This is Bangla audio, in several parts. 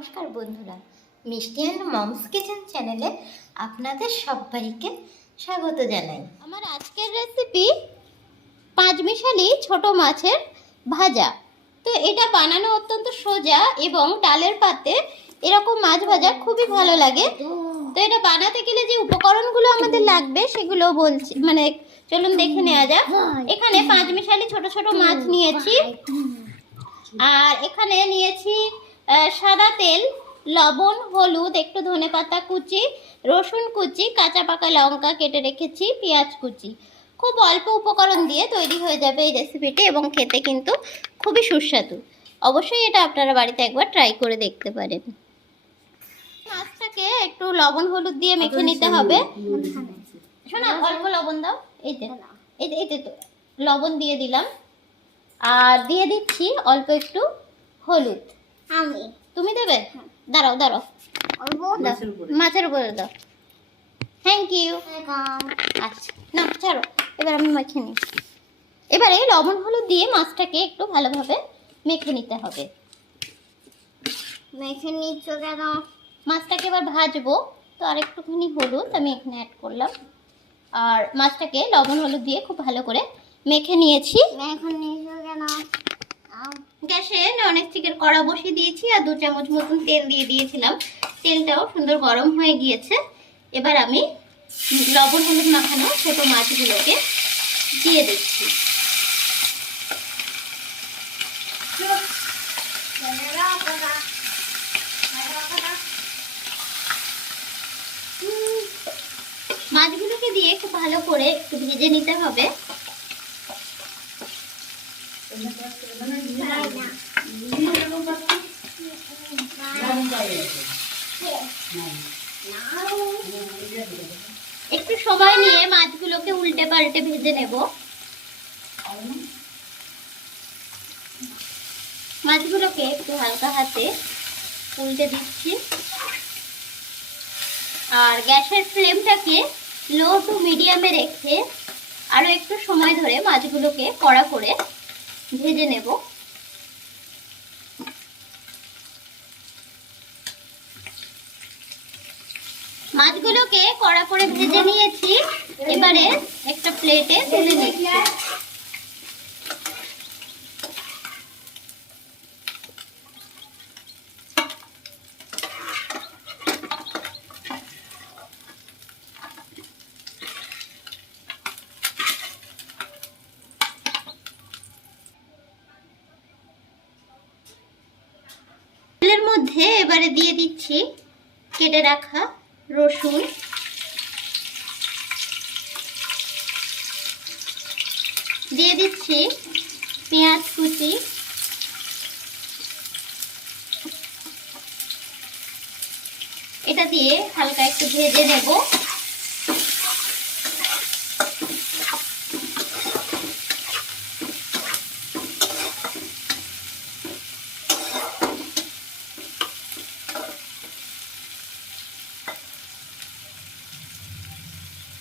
নমস্কার বন্ধুরা, মিষ্টি অ্যান্ড মমস কিচেন চ্যানেলে আপনাদের সবাইকে স্বাগত জানাই। আমার আজকের রেসিপি পাঁচমিশালি ছোট মাছের ভাজা। তো এটা বানানো অত্যন্ত সোজা এবং ডালের পাতে এরকম মাছ ভাজা খুবই ভালো লাগে। তো এটা বানাতে গেলে যে উপকরণগুলো আমাদের লাগবে সেগুলো বলছি, চলুন দেখে নেওয়া যাক। এখানে পাঁচমিশালি ছোট ছোট মাছ নিয়েছি, আর এখানে নিয়েছি সাদা তেল, লবণ, হলুদ, একটু ধনেপাতা কুচি, রসুন কুচি, কাঁচা পাকা লঙ্কা কেটে রেখেছি, পেঁয়াজ কুচি। খুব অল্প উপকরণ দিয়ে তৈরি হয়ে যাবে এই রেসিপিটি এবং খেতে কিন্তু খুবই সুস্বাদু। অবশ্যই এটা আপনারা বাড়িতে একবার ট্রাই করে দেখতে পারেন। মাছটাকে একটু লবণ হলুদ দিয়ে মেখে নিতে হবে। শোনা, অল্প লবণ দাও। এই তো লবণ দিয়ে দিলাম, আর দিয়ে দিচ্ছি অল্প একটু হলুদ। তুমি দেবে? দাঁড়াও দাঁড়াও, মাছের উপরে দাও। Thank you. আচ্ছা না ছাড়ো, এবার আমি মেখে নিই। এবারে লবণ হলুদ দিয়ে মাছটাকে একটু ভালোভাবে মেখে নিতে হবে। মেখে নিচ্ছ কেন? মাছটাকে এবার ভাজবো, তো আর একটুখানি হলুদ আমি এখানে অ্যাড করলাম, আর মাছটাকে লবণ হলুদ দিয়ে খুব ভালো করে মেখে নিয়েছি। মেখে নিচ্ছ কেন? গ্যাসে ননস্টিকের কড়া বসিয়ে দিয়েছি, আর 2 চামচ মতন তেল দিয়ে দিয়েছিলাম। তেলটাও সুন্দর গরম হয়ে গিয়েছে। এবার আমি লবণ হলুদ মাখানো ছোট মাছগুলোকে দিয়ে দিচ্ছি। মাছগুলোকে দিয়ে খুব ভালো করে একটু ভেজে নিতে হবে। একটু সময় নিয়ে মাছগুলোকে উল্টে পাল্টে ভেজে নেব। মাছগুলোকে একটু হালকা হাতে উল্টে দিচ্ছি, আর গ্যাসের ফ্লেমটাকে লো টু মিডিয়ামে রেখে আরো একটু সময় ধরে মাছগুলোকে কড়া করে ভেজে নেব। মাছগুলোকে কড়া করে ভেজে নিয়েছি, এবারে একটা প্লেটে তুলে নিচ্ছি। তেলের মধ্যে এবারে দিয়ে দিচ্ছি কেটে রাখা রসুন, দিয়ে দিচ্ছি পেঁয়াজ কুচি, এটা দিয়ে হালকা একটু ভেজে নেব।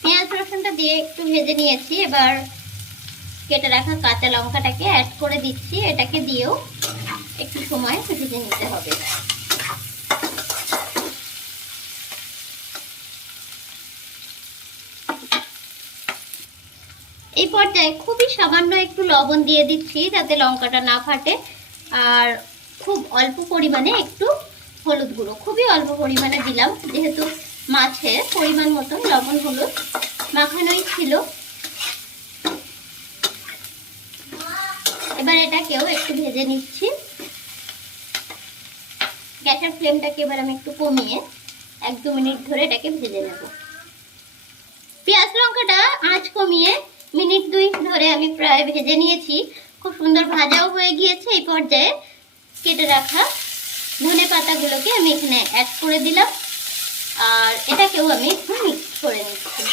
পেঁয়াজ রসুনটা দিয়ে একটু ভেজে নিয়েছি, এবার কেটে রাখা কাঁচা লঙ্কাটাকে অ্যাড করে দিচ্ছি। এটাকে দিয়েও একটু সময় ভেজে নিতে হবে। এই পর্যায়ে খুবই সামান্য একটু লবণ দিয়ে দিচ্ছি যাতে লঙ্কাটা না ফাটে, আর খুব অল্প পরিমাণে একটু হলুদ গুঁড়ো, খুবই অল্প পরিমাণে দিলাম যেহেতু মাছে পরিমাণ মতন লবণ হলুদ মাখানোই ছিল। এবার এটাকেও একটু ভেজে নিচ্ছি। গ্যাসের ফ্লেমটাকে এবার আমি একটু কমিয়ে 1-2 মিনিট ধরে এটাকে ভেজে নেব। পেঁয়াজ লঙ্কাটা আঁচ কমিয়ে মিনিট 2 ধরে আমি প্রায় ভেজে নিয়েছি, খুব সুন্দর ভাজাও হয়ে গিয়েছে। এই পর্যায়ে কেটে রাখা ধনে পাতাগুলোকে আমি এখানে অ্যাড করে দিলাম, আর এটাকেও আমি একটু মিক্স করে নিচ্ছি।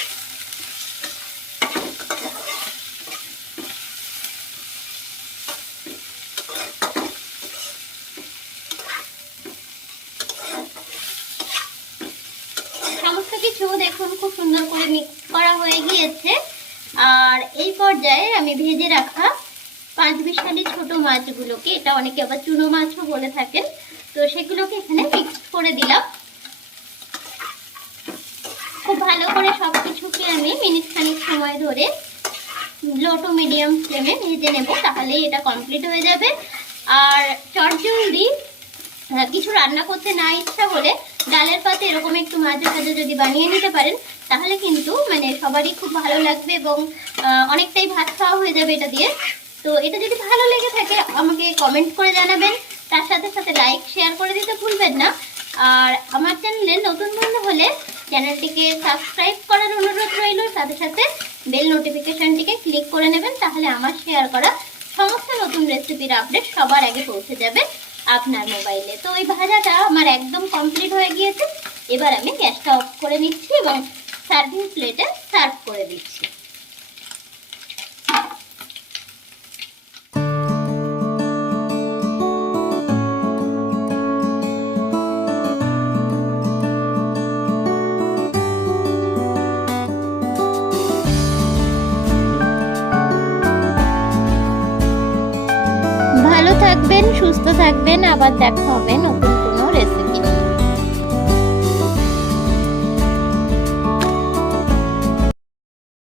সমস্ত কিছু দেখুন খুব সুন্দর করে মিক্স করা হয়ে গিয়েছে, আর এই পর্যায়ে আমি ভেজে রাখা পাঁচমিশালি ছোট মাছগুলোকে, এটা অনেকে আবার চুনো মাছও বলে থাকেন, তো সেগুলোকে এখানে মিক্স করে দিলাম। খুব ভালো করে সব কিছুকে আমি মিনিট খানিক সময় ধরে লো টু মিডিয়াম ফ্লেমে ভেজে নেব, তাহলেই এটা কমপ্লিট হয়ে যাবে। আর চটজলদি কিছু রান্না করতে না ইচ্ছা হলে ডালের পাতে এরকম একটু মাঝে মাঝে যদি বানিয়ে নিতে পারেন, তাহলে কিন্তু মানে সবারই খুব ভালো লাগবে এবং অনেকটাই ভাত খাওয়া হয়ে যাবে এটা দিয়ে। তো এটা যদি ভালো লেগে থাকে আমাকে কমেন্ট করে জানাবেন, তার সাথে সাথে লাইক শেয়ার করে দিতে ভুলবেন না। আর আমার চ্যানেলে নতুন বন্ধু হলে চ্যানেলটিকে সাবস্ক্রাইব করার অনুরোধ রইল, সাথে সাথে বেল নোটিফিকেশনটিকে ক্লিক করে নেবেন, তাহলে আমার শেয়ার করা সমস্ত নতুন রেসিপির আপডেট সবার আগে পৌঁছে যাবে আপনার মোবাইলে। তো এই ভাজাটা আমার একদম কমপ্লিট হয়ে গিয়েছে। এবার আমি গ্যাসটা অফ করে নিচ্ছি এবং সার্ভিং প্লেটে সার্ভ করে দিচ্ছি। ভালো থাকবেন, সুস্থ থাকবেন, আবার দেখা হবে নতুন